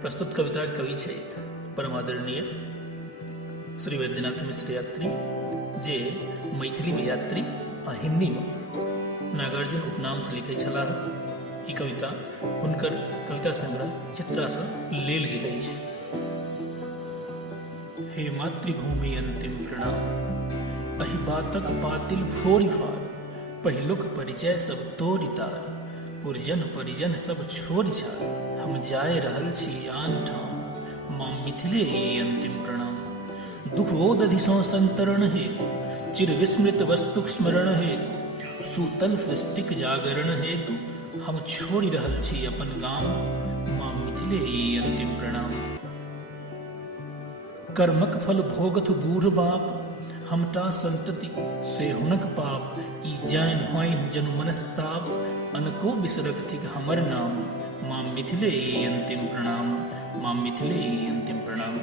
प्रस्तुत कविता कवि છે પરમ આદરણીય શ્રી વૈદ્યનાથ મિશ્ર યાત્રી, જે મૈથિલીમાં યાત્રી आ हिंदीમાં नागार्जुन उपनाम से लिखै छलाह। ई कविता हुनकर कविता संग्रह चित्रा से लेल गेल अछि। हे मातृभूमि अंतिम प्रणाम, अहि बातक पातिल फोरी फार, पहिलुक परिचय सब तोरी तार, पुरजन परिजन सब छोड़ी छार, हम जाय रहल छी आन ठाम, मां मिथिले अंतिम प्रणाम। दुख ओदधि सौ संतरण हेतु, चिर विस्मृत वस्तुक स्मरण हेतु, सूतल सृष्टिक जागरण हेतु, हम छोड़ी रहल छी अपन गाम, मां मिथिले अंतिम प्रणाम। कर्मक फल भोगथ बूढ़ बाप, हमटा संतति से हुनक पाप, ई जान होइन जनु मनस्ताप, अनको बिसरक थिक हमर नाम, मां मिथिले अंतिम प्रणाम, मां मिथिले अंतिम प्रणाम।